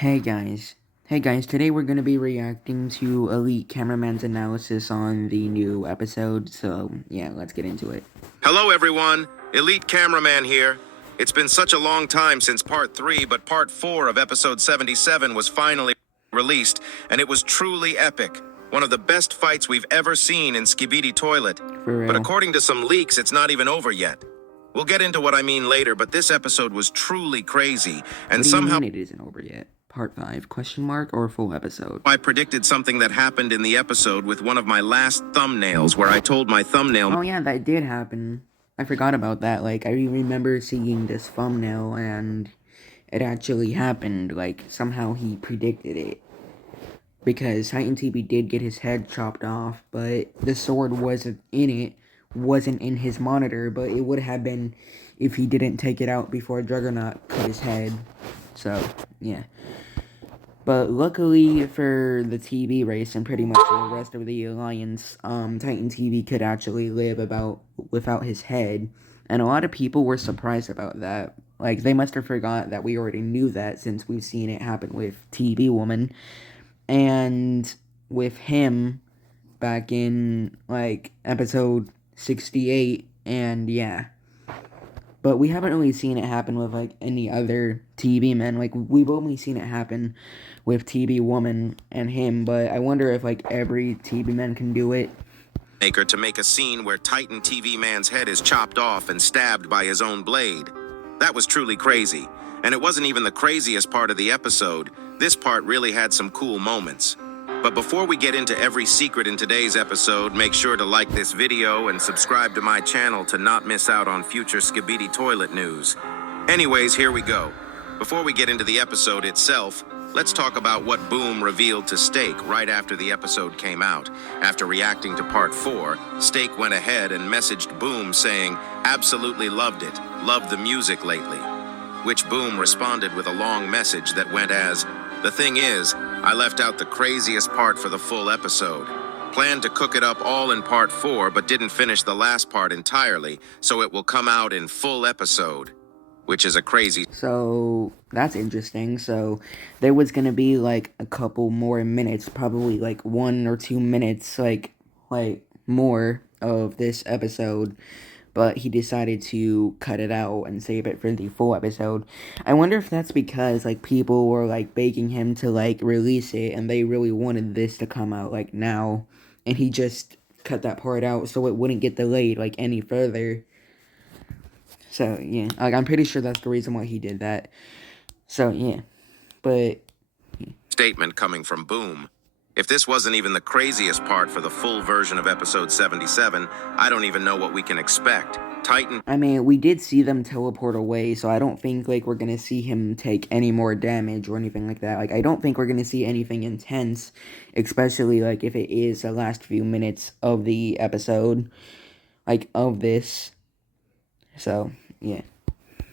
Hey guys. Hey guys, today we're going to be reacting to Elite Cameraman's analysis on the new episode, so yeah, let's get into it. Hello everyone, Elite Cameraman here. It's been such a long time since part 3, but part 4 of episode 77 was finally released, and it was truly epic. One of the best fights we've ever seen in Skibidi Toilet. For real. But according to some leaks, it's not even over yet. We'll get into what I mean later, but this episode was truly crazy, and What do you somehow mean it isn't over yet? Part 5, question mark, or full episode? I predicted something that happened in the episode with one of my last thumbnails, where I told my thumbnail... Oh yeah, that did happen. I forgot about that. Like, I remember seeing this thumbnail, and it actually happened. Like, somehow he predicted it. Because Titan TV did get his head chopped off, but the sword wasn't in his monitor, but it would have been if he didn't take it out before Juggernaut cut his head. So, yeah. But luckily for the TV race and pretty much the rest of the Alliance, Titan TV could actually live without his head. And a lot of people were surprised about that. Like, they must have forgot that we already knew that since we've seen it happen with TV Woman. And with him back in, like, episode 68, and yeah. But we haven't really seen it happen with, like, any other TV men. Like, we've only seen it happen with TV Woman and him, but I wonder if, like, every TV man can do it. Maker to make a scene where Titan TV Man's head is chopped off and stabbed by his own blade. That was truly crazy. And it wasn't even the craziest part of the episode. This part really had some cool moments. But before we get into every secret in today's episode, make sure to like this video and subscribe to my channel to not miss out on future Skibidi Toilet news. Anyways, here we go. Before we get into the episode itself, let's talk about what Boom revealed to Steak right after the episode came out. After reacting to part 4, Steak went ahead and messaged Boom saying, "Absolutely loved it. Loved the music lately." Which Boom responded with a long message that went as, "The thing is, I left out the craziest part for the full episode. Planned to cook it up all in part 4, but didn't finish the last part entirely, so it will come out in full episode." Which is a crazy... So, that's interesting. So, there was gonna be, like, a couple more minutes, probably, like, 1 or 2 minutes, like, more of this episode, but he decided to cut it out and save it for the full episode. I wonder if that's because, like, people were, like, begging him to, like, release it, and they really wanted this to come out, like, now, and he just cut that part out so it wouldn't get delayed, like, any further. So, yeah, like, I'm pretty sure that's the reason why he did that. So, yeah, but... Statement coming from Boom. If this wasn't even the craziest part for the full version of episode 77, I don't even know what we can expect. Titan... I mean, we did see them teleport away, so I don't think, like, we're gonna see him take any more damage or anything like that. Like, I don't think we're gonna see anything intense, especially, like, if it is the last few minutes of the episode, like, of this. So, yeah.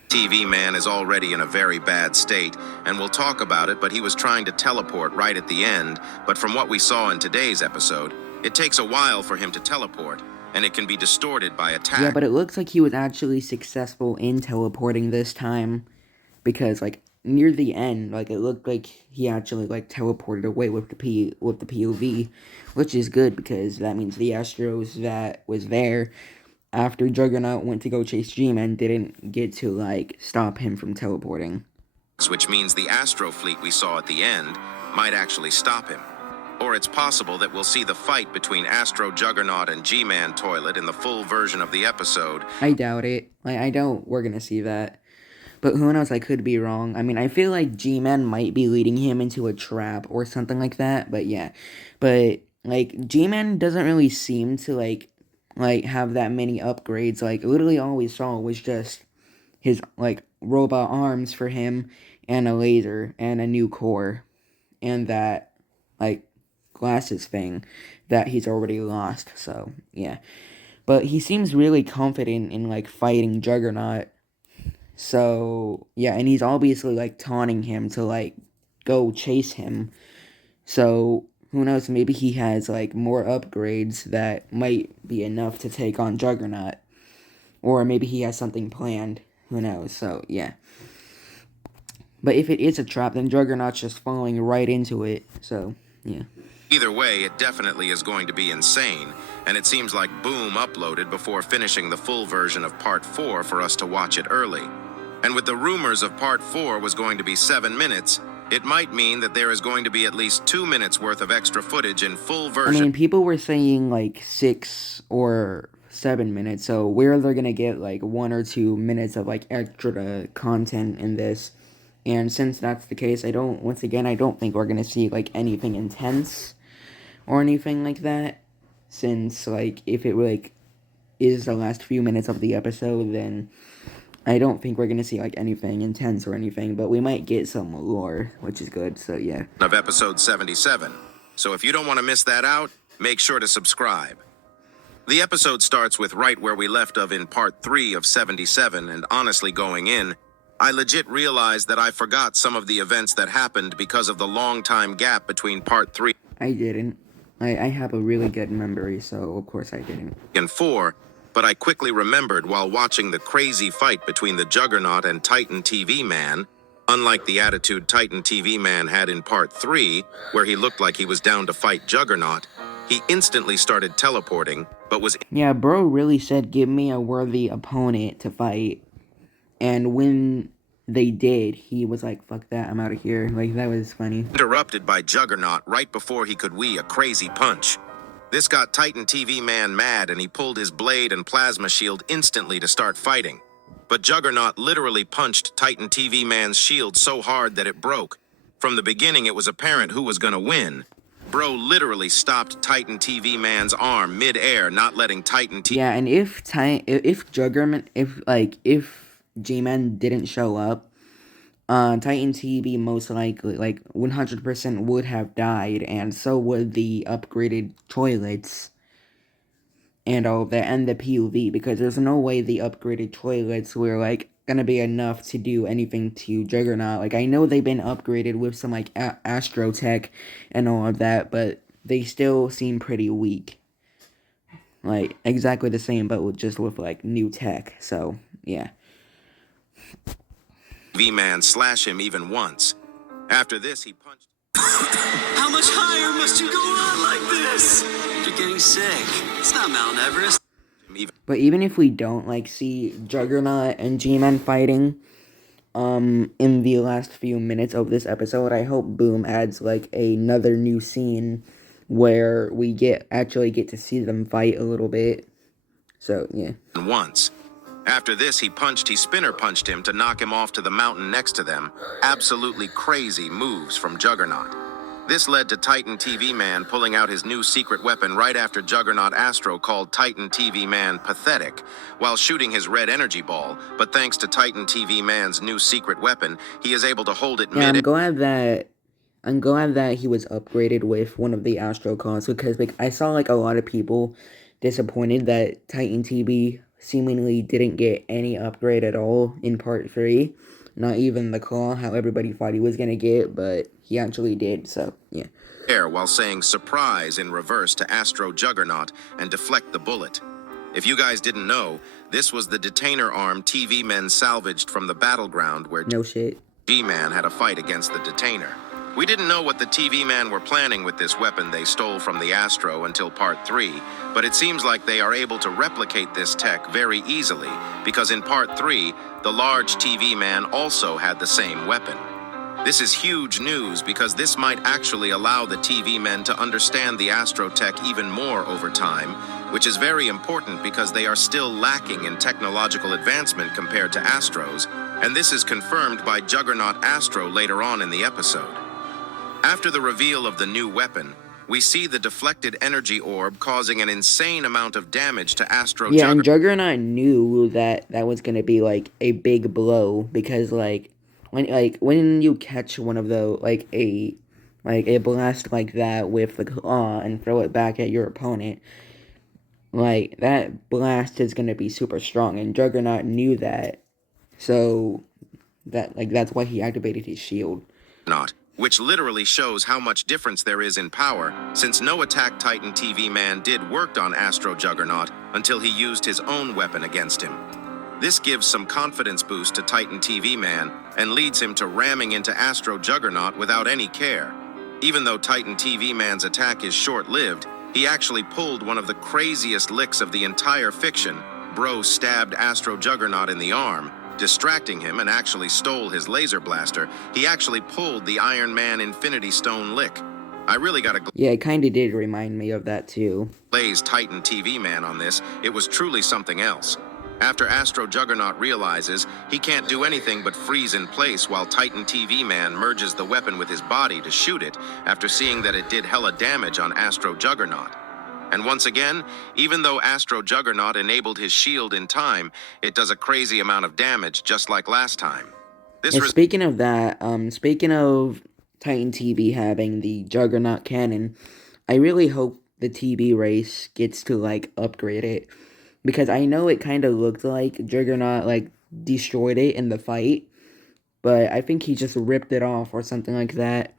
TV Man is already in a very bad state, and we'll talk about it, but he was trying to teleport right at the end, but from what we saw in today's episode, it takes a while for him to teleport, and it can be distorted by attack. Yeah, but it looks like he was actually successful in teleporting this time, because, like, near the end, like, it looked like he actually, like, teleported away with the POV, which is good, because that means the Astros that was there after Juggernaut went to go chase G-Man didn't get to, like, stop him from teleporting. Which means the Astro fleet we saw at the end might actually stop him. Or it's possible that we'll see the fight between Astro Juggernaut and G-Man Toilet in the full version of the episode. I doubt it. Like, I doubt we're gonna see that. But who knows, I could be wrong. I mean, I feel like G-Man might be leading him into a trap or something like that, but yeah. But, like, G-Man doesn't really seem to, like, have that many upgrades. Like, literally all we saw was just his, like, robot arms for him, and a laser, and a new core, and that, like, glasses thing that he's already lost, so, yeah. But he seems really confident in, like, fighting Juggernaut, so, yeah, and he's obviously, like, taunting him to, like, go chase him, so... Who knows, maybe he has, like, more upgrades that might be enough to take on Juggernaut. Or maybe he has something planned. Who knows, so, yeah. But if it is a trap, then Juggernaut's just falling right into it. So, yeah. Either way, it definitely is going to be insane, and it seems like Boom uploaded before finishing the full version of Part 4 for us to watch it early. And with the rumors of Part 4 was going to be 7 minutes, it might mean that there is going to be at least 2 minutes worth of extra footage in full version. I mean, people were saying like 6 or 7 minutes, so where they're gonna get like 1 or 2 minutes of like extra content in this. And since that's the case, I don't think we're gonna see like anything intense or anything like that. Since like if it like is the last few minutes of the episode, then I don't think we're gonna see like anything intense or anything, but we might get some lore, which is good. So yeah. Of episode 77. So if you don't want to miss that out, make sure to subscribe. The episode starts with right where we left off in part 3 of 77, and honestly going in, I legit realized that I forgot some of the events that happened because of the long time gap between part 3 I didn't. I have a really good memory, so of course I didn't. and 4, but I quickly remembered while watching the crazy fight between the Juggernaut and Titan TV Man. Unlike the attitude Titan TV Man had in part 3, where he looked like he was down to fight Juggernaut, he instantly started teleporting, but was Yeah, bro really said, give me a worthy opponent to fight. And when they did, he was like, fuck that, I'm out of here. Like, that was funny. interrupted by Juggernaut right before he could whee a crazy punch. This got Titan TV Man mad, and he pulled his blade and plasma shield instantly to start fighting. But Juggernaut literally punched Titan TV Man's shield so hard that it broke. From the beginning, it was apparent who was gonna win. Bro literally stopped Titan TV Man's arm mid-air, not letting Titan TV... Yeah, and if G-Man didn't show up, Titan TV most likely, like, 100% would have died, and so would the upgraded toilets and all that, and the POV, because there's no way the upgraded toilets were, like, gonna be enough to do anything to Juggernaut. Like, I know they've been upgraded with some, like, Astro Tech and all of that, but they still seem pretty weak. Like, exactly the same, but with, like, new tech, so, yeah. V-Man slash him even once. After this, he punched... How much higher must you go on like this? You're getting sick. It's not Mount Everest. But even if we don't, like, see Juggernaut and G-Man fighting, in the last few minutes of this episode, I hope Boom adds, like, another new scene where we actually get to see them fight a little bit. So, yeah. Once. After this, he spinner punched him to knock him off to the mountain next to them. Absolutely crazy moves from Juggernaut. This led to Titan TV Man pulling out his new secret weapon right after Juggernaut Astro called Titan TV Man pathetic while shooting his red energy ball, but thanks to Titan TV Man's new secret weapon, he is able to hold it Yeah, mid- I'm glad that he was upgraded with one of the Astro Claws, because, like, I saw, like, a lot of people disappointed that Titan TV seemingly didn't get any upgrade at all in part 3. Not even the claw, how everybody thought he was gonna get, but he actually did, so, yeah. air while saying surprise in reverse to Astro Juggernaut and deflect the bullet. If you guys didn't know, this was the detainer arm TV men salvaged from the battleground where No shit. G-Man had a fight against the detainer. We didn't know what the TV man were planning with this weapon they stole from the Astro until part 3, but it seems like they are able to replicate this tech very easily, because in part 3, the large TV man also had the same weapon. This is huge news because this might actually allow the TV men to understand the Astro Tech even more over time, which is very important because they are still lacking in technological advancement compared to Astros, and this is confirmed by Juggernaut Astro later on in the episode. After the reveal of the new weapon, we see the deflected energy orb causing an insane amount of damage to Astro Yeah, and Juggernaut. Juggernaut knew that was gonna be, like, a big blow, because, like, when you catch one of the, like, a blast like that with the claw and throw it back at your opponent, like, that blast is gonna be super strong, and Juggernaut knew that, so that's why he activated his shield. Which literally shows how much difference there is in power, since no Attack Titan TV man did worked on Astro Juggernaut until he used his own weapon against him. This gives some confidence boost to Titan TV Man and leads him to ramming into Astro Juggernaut without any care. Even though Titan TV Man's attack is short-lived, he actually pulled one of the craziest licks of the entire fiction. Bro stabbed Astro Juggernaut in the arm, distracting him, and actually stole his laser blaster. He actually pulled the Iron Man Infinity Stone lick. I really gotta Yeah, it kinda did remind me of that too. glaze Titan TV Man on this. It was truly something else. After Astro Juggernaut realizes he can't do anything but freeze in place while Titan TV Man merges the weapon with his body to shoot it after seeing that it did hella damage on Astro Juggernaut. And once again, even though Astro Juggernaut enabled his shield in time, it does a crazy amount of damage just like last time. This And speaking of that, speaking of Titan TV having the Juggernaut cannon, I really hope the TV race gets to, like, upgrade it. Because I know it kind of looked like Juggernaut, like, destroyed it in the fight. But I think he just ripped it off or something like that.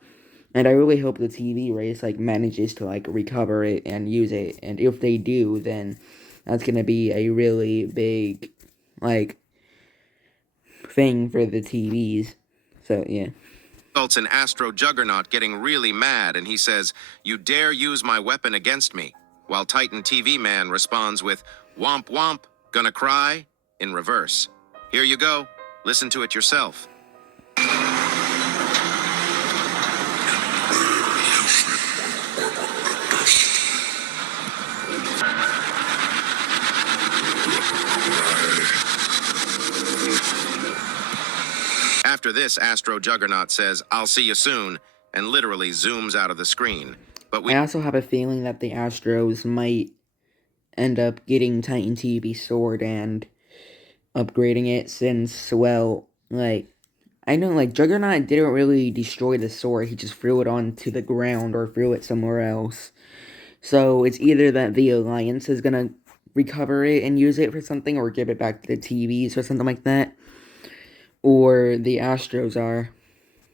And I really hope the TV race, like, manages to, like, recover it and use it. And if they do, then that's gonna be a really big, like, thing for the TVs. So, yeah. results in Astro Juggernaut getting really mad, and he says, "You dare use my weapon against me," while Titan TV Man responds with, "Womp womp, gonna cry," in reverse. Here you go. Listen to it yourself. After this, Astro Juggernaut says, "I'll see you soon," and literally zooms out of the screen. But we I also have a feeling that the Astros might end up getting Titan TV Sword and upgrading it since, well, like, I know, like, Juggernaut didn't really destroy the sword, he just threw it onto the ground or threw it somewhere else. So it's either that the Alliance is gonna recover it and use it for something, or give it back to the TVs or something like that, or the Astros are.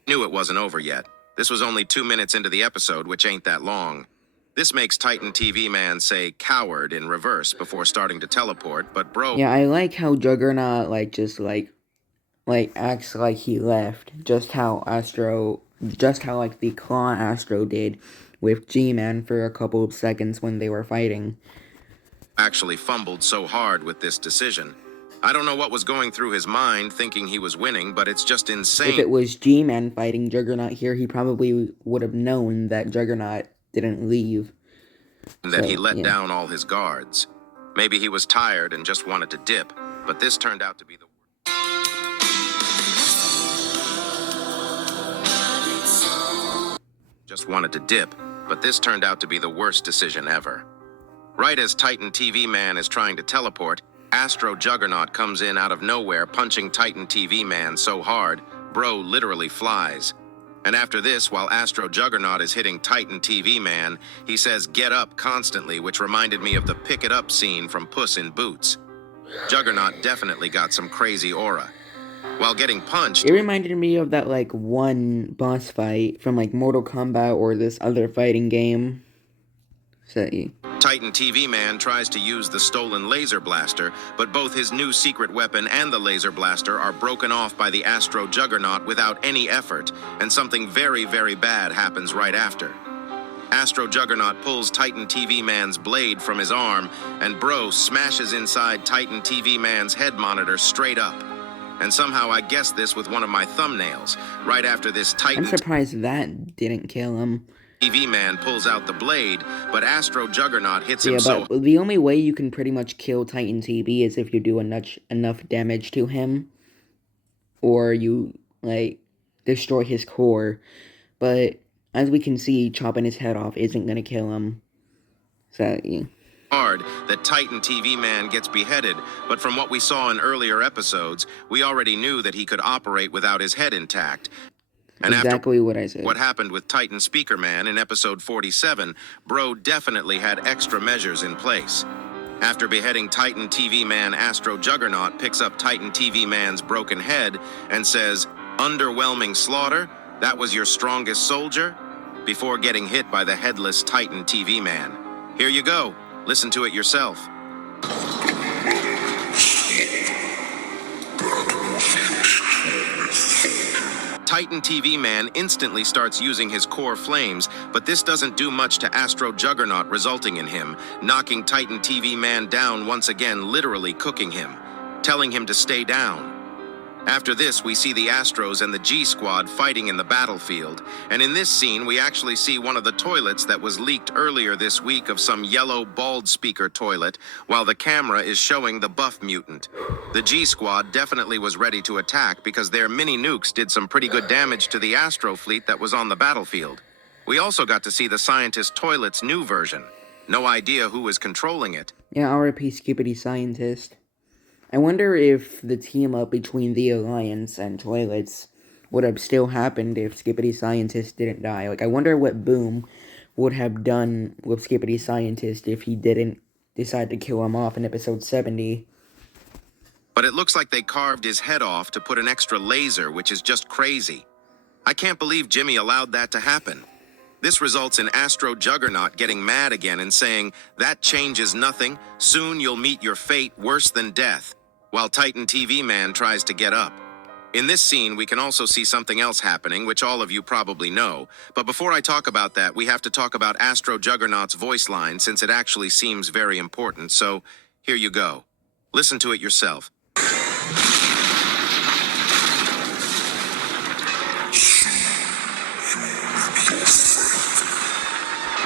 knew it wasn't over yet. This was only 2 minutes into the episode, which ain't that long. This makes Titan TV Man say coward in reverse before starting to teleport, but bro... Yeah, I like how Juggernaut, like, just, like, acts like he left. Just how, like, the Claw Astro did with G-Man for a couple of seconds when they were fighting. actually fumbled so hard with this decision. I don't know what was going through his mind thinking he was winning, but it's just insane. If it was G-Man fighting Juggernaut here, he probably would have known that Juggernaut didn't leave. That he So, let yeah. down all his guards. Maybe he was tired and just wanted to dip, but this turned out to be the worst decision ever. Right as Titan TV Man is trying to teleport, Astro Juggernaut comes in out of nowhere, punching Titan TV Man so hard, bro literally flies. And after this, while Astro Juggernaut is hitting Titan TV Man, he says "get up" constantly, which reminded me of the "pick it up" scene from Puss in Boots. Juggernaut definitely got some crazy aura. While getting punched, It reminded me of that, like, one boss fight from, like, Mortal Kombat or this other fighting game. So, yeah. Titan TV Man tries to use the stolen laser blaster, but both his new secret weapon and the laser blaster are broken off by the Astro Juggernaut without any effort, and something very, very bad happens right after. Astro Juggernaut pulls Titan TV Man's blade from his arm, and bro smashes inside Titan TV Man's head monitor straight up. And somehow I guessed this with one of my thumbnails. Right after this, I'm Titan surprised that didn't kill him. TV Man pulls out the blade, but Astro Juggernaut hits him Yeah, so but the only way you can pretty much kill Titan TV is if you do enough damage to him, or you, like, destroy his core. But as we can see, chopping his head off isn't gonna kill him. So, yeah. hard that Titan TV Man gets beheaded, but from what we saw in earlier episodes, we already knew that he could operate without his head intact. And Exactly what I said. after what happened with Titan Speaker Man in episode 47, bro definitely had extra measures in place. After beheading Titan TV Man, Astro Juggernaut picks up Titan TV Man's broken head and says, "Underwhelming slaughter? That was your strongest soldier?" Before getting hit by the headless Titan TV Man. Here you go. Listen to it yourself. Titan TV Man instantly starts using his core flames, but this doesn't do much to Astro Juggernaut, resulting in him knocking Titan TV Man down once again, literally cooking him, telling him to stay down. After this, we see the Astros and the G-Squad fighting in the battlefield, and in this scene, we actually see one of the toilets that was leaked earlier this week of some yellow bald speaker toilet, while the camera is showing the buff mutant. The G-Squad definitely was ready to attack because their mini nukes did some pretty good damage to the Astro fleet that was on the battlefield. We also got to see the scientist toilet's new version. No idea who was controlling it. Yeah, R.I.P. Skippity Scientist. I wonder if the team up between the Alliance and Toilets would have still happened if Skippity Scientist didn't die. Like, I wonder what Boom would have done with Skippity Scientist if he didn't decide to kill him off in episode 70. But it looks like they carved his head off to put an extra laser, which is just crazy. I can't believe Jimmy allowed that to happen. This results in Astro Juggernaut getting mad again and saying, "That changes nothing. Soon you'll meet your fate, worse than death," while Titan TV Man tries to get up. In this scene, we can also see something else happening, which all of you probably know. But before I talk about that, we have to talk about Astro Juggernaut's voice line, since it actually seems very important. So, here you go. Listen to it yourself.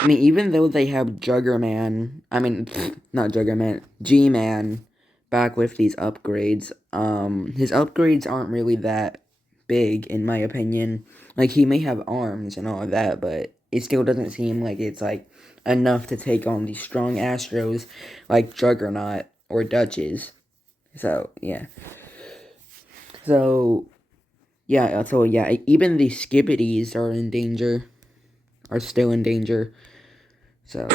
I mean, even though they have not Juggerman, G-Man back with these upgrades, his upgrades aren't really that big, in my opinion. Like, he may have arms and all of that, but it still doesn't seem like it's, like, enough to take on these strong Astros like Juggernaut or Duchess. So, yeah. So, yeah, even the Skippities are still in danger. So,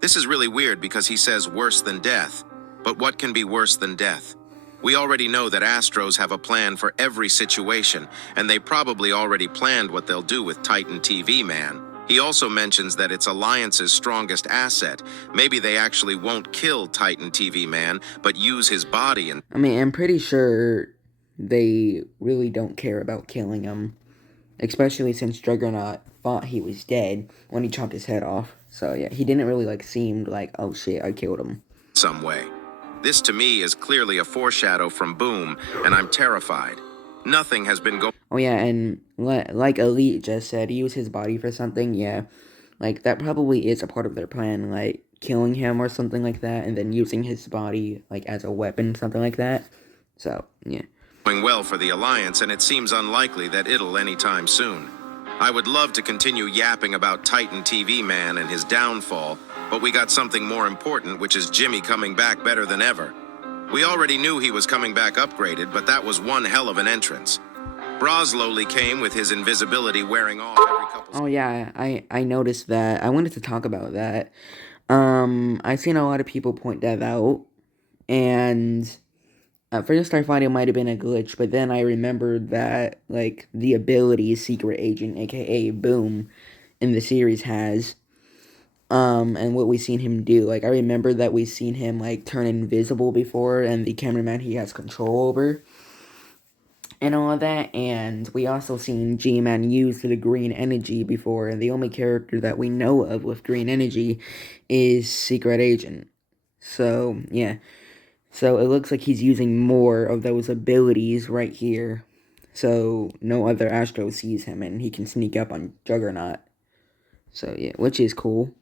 This is really weird because he says worse than death. But what can be worse than death? We already know that Astros have a plan for every situation, and they probably already planned what they'll do with Titan TV Man. He also mentions that it's Alliance's strongest asset. Maybe they actually won't kill Titan TV Man, but use his body and... I mean, I'm pretty sure they really don't care about killing him. Especially since Juggernaut thought he was dead when he chopped his head off. So yeah, he didn't really seem like, oh shit, I killed him. Some way. This to me is clearly a foreshadow from Boom, and I'm terrified. Nothing has been going... Oh yeah, and like Elite just said, use his body for something, yeah. Like, that probably is a part of their plan, like, killing him or something like that, and then using his body, like, as a weapon, something like that. So, yeah. Going well for the Alliance, and it seems unlikely that it'll anytime soon. I would love to continue yapping about Titan TV Man and his downfall, but we got something more important, which is Jimmy coming back better than ever. We already knew he was coming back upgraded, but that was one hell of an entrance. Broslowly came with his invisibility wearing off every couple... Oh yeah, I noticed that. I wanted to talk about that. I've seen a lot of people point that out, and at first I thought it might have been a glitch, but then I remembered that, like, the ability Secret Agent, aka Boom, in the series has, and what we've seen him do. Like, I remember that we've seen him, like, turn invisible before, and the cameraman he has control over, and all of that, and we also seen G-Man use the green energy before, and the only character that we know of with green energy is Secret Agent. So, yeah. So, it looks like he's using more of those abilities right here, so no other Astro sees him, and he can sneak up on Juggernaut. So, yeah, which is cool.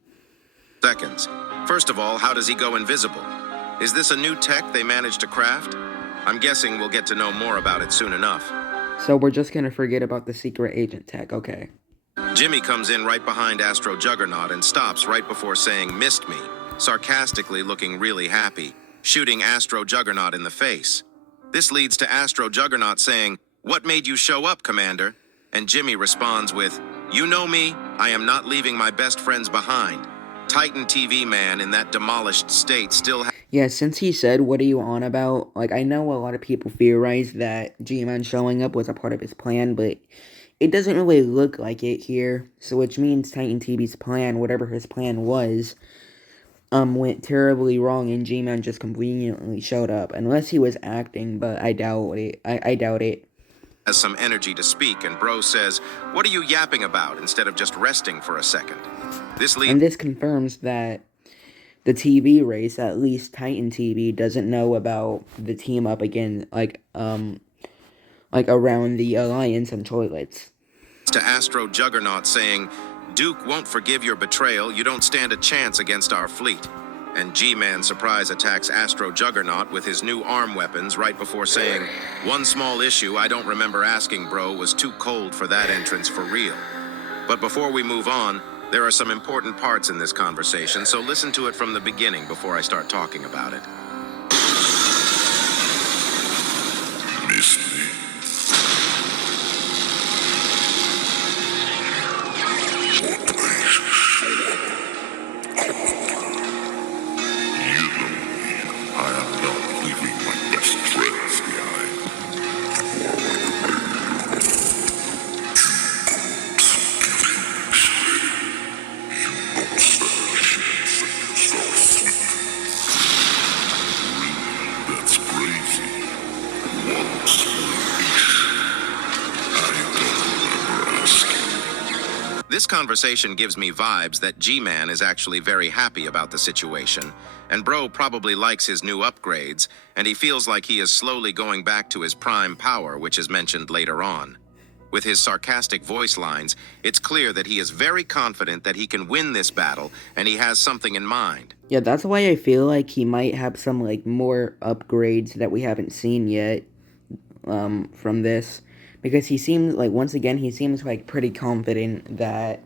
Seconds. First of all, how does he go invisible? Is this a new tech they managed to craft? I'm guessing we'll get to know more about it soon enough. So we're just gonna forget about the Secret Agent tech, okay. Jimmy comes in right behind Astro Juggernaut and stops right before saying, "Missed me," sarcastically looking really happy, shooting Astro Juggernaut in the face. This leads to Astro Juggernaut saying, "What made you show up, Commander?" And Jimmy responds with, "You know me, I am not leaving my best friends behind." Titan TV Man in that demolished state still Yeah, since he said, what are you on about? Like, I know a lot of people theorize that G-Man showing up was a part of his plan, but it doesn't really look like it here. So which means Titan TV's plan, whatever his plan was, went terribly wrong and G-Man just conveniently showed up. Unless he was acting, but I doubt it. I doubt it. Has some energy to speak, and Bro says, "What are you yapping about?" instead of just resting for a second. This leads And this confirms that the TV race, at least Titan TV, doesn't know about the team up again, like around the Alliance and toilets. to Astro Juggernaut saying, "Duke won't forgive your betrayal. You don't stand a chance against our fleet." And G-Man surprise attacks Astro Juggernaut with his new arm weapons right before saying, "One small issue I don't remember asking, bro, was too cold for that entrance for real." But before we move on, there are some important parts in this conversation, so listen to it from the beginning before I start talking about it. Miss me? What makes you sure? You know me. I am not leaving my best friends behind. That's crazy. Once I don't remember asking. This conversation gives me vibes that G-Man is actually very happy about the situation, and Bro probably likes his new upgrades, and he feels like he is slowly going back to his prime power, which is mentioned later on. With his sarcastic voice lines, it's clear that he is very confident that he can win this battle, and he has something in mind. Yeah, that's why I feel like he might have some, like, more upgrades that we haven't seen yet, from this. Because he seems, like, once again, he seems, like, pretty confident that,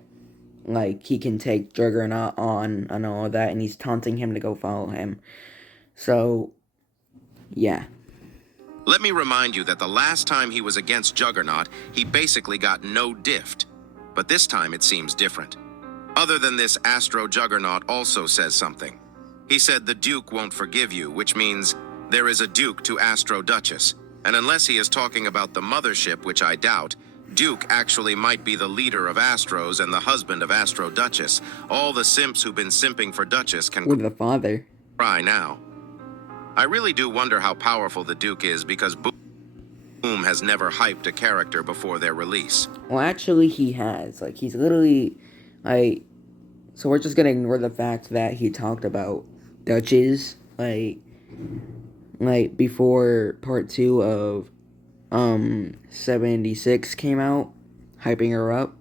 like, he can take Juggernaut on and all of that, and he's taunting him to go follow him. So, yeah. Let me remind you that the last time he was against Juggernaut, he basically got no diffed. But this time it seems different. Other than this, Astro Juggernaut also says something. He said the Duke won't forgive you, which means there is a Duke to Astro Duchess. And unless he is talking about the mothership, which I doubt, Duke actually might be the leader of Astros and the husband of Astro Duchess. All the simps who've been simping for Duchess can With the father. cry now. I really do wonder how powerful the Duke is, because Boom has never hyped a character before their release. Well, actually, he has. Like, he's literally, like... So we're just gonna ignore the fact that he talked about Duchess, like before part 2 of, 76 came out, hyping her up.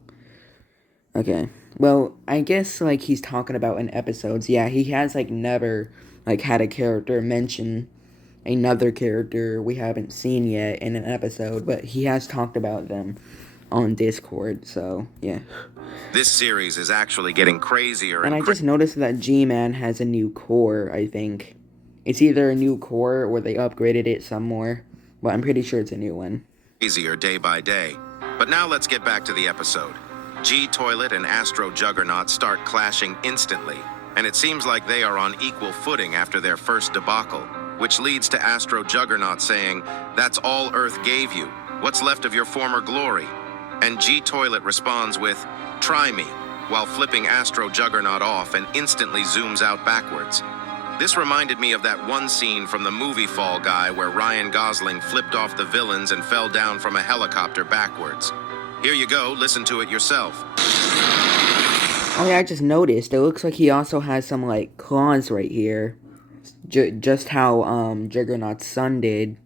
Okay. Well, I guess, like, he's talking about in episodes. Yeah, he has, like, never, like, had a character mention another character we haven't seen yet in an episode, but he has talked about them on Discord, so, yeah. This series is actually getting crazier And I and just noticed that G-Man has a new core, I think. It's either a new core or they upgraded it some more, but I'm pretty sure it's a new one. crazier day by day. But now let's get back to the episode. G-Toilet and Astro Juggernaut start clashing instantly, and it seems like they are on equal footing after their first debacle, which leads to Astro Juggernaut saying, "That's all Earth gave you. What's left of your former glory?" And G-Toilet responds with, "Try me," while flipping Astro Juggernaut off and instantly zooms out backwards. This reminded me of that one scene from the movie Fall Guy where Ryan Gosling flipped off the villains and fell down from a helicopter backwards. Here you go, listen to it yourself. Oh yeah, I just noticed. It looks like he also has some, like, claws right here. Just how, Juggernaut's son did.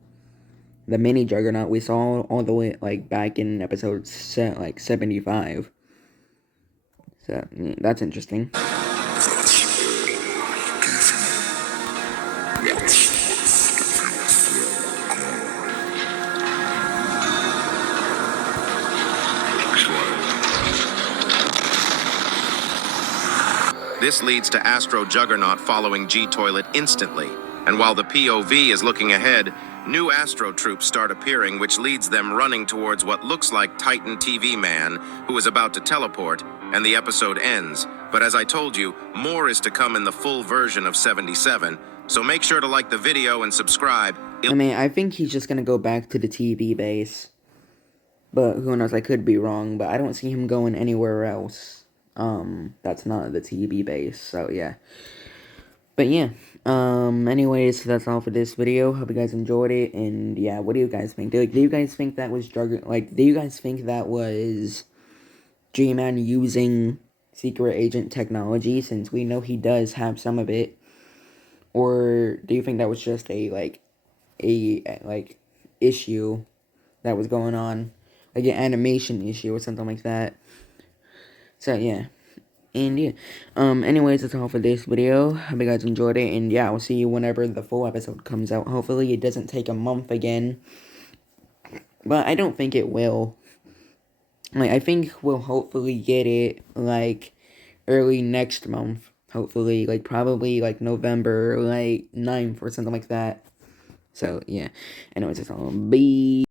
The mini Juggernaut we saw all the way, like, back in episode 75. So, yeah, that's interesting. This leads to Astro Juggernaut following G-Toilet instantly, and while the POV is looking ahead, new Astro troops start appearing, which leads them running towards what looks like Titan TV Man, who is about to teleport, and the episode ends. But as I told you, more is to come in the full version of 77, so make sure to like the video and subscribe. I mean, I think he's just gonna go back to the TV base. But who knows, I could be wrong, but I don't see him going anywhere else. That's not the TV base, so yeah. But yeah, anyways, that's all for this video. Hope you guys enjoyed it, and yeah, what do you guys think? Do you guys think that was do you guys think that was G-Man using secret agent technology, since we know he does have some of it? Or do you think that was just a issue that was going on, like an animation issue or something like that? So yeah. And yeah, anyways, that's all for this video. Hope you guys enjoyed it, and yeah, I'll see you whenever the full episode comes out. Hopefully it doesn't take a month again, but I don't think it will. Like, I think we'll hopefully get it, like, early next month. Hopefully, like, probably, like, November, like, 9th or something like that. So, yeah. Anyways, that's all. Bye.